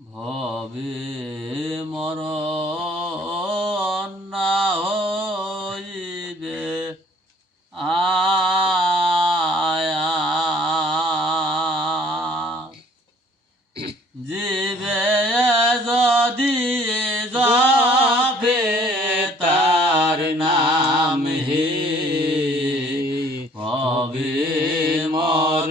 ভবে মরণ না হইবে আয়া। জীবে যদি জপে তার নাম হে। হবে মর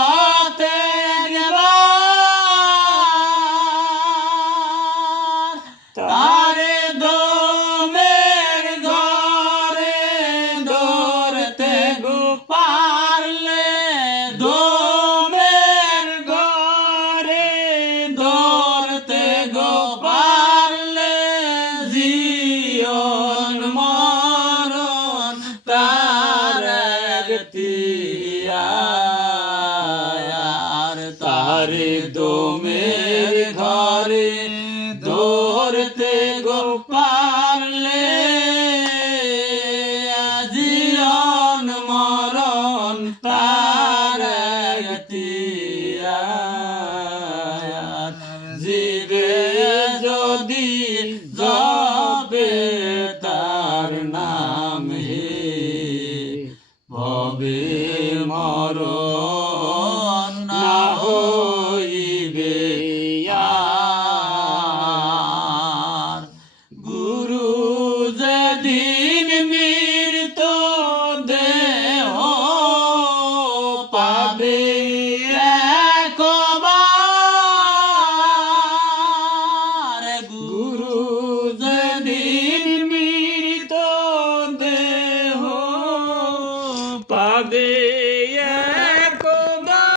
আর তারে দোমের ঘরে দৌড়তে গো পারলে জীবন মরণ তার জীবে যদি যাবে তবে মারো this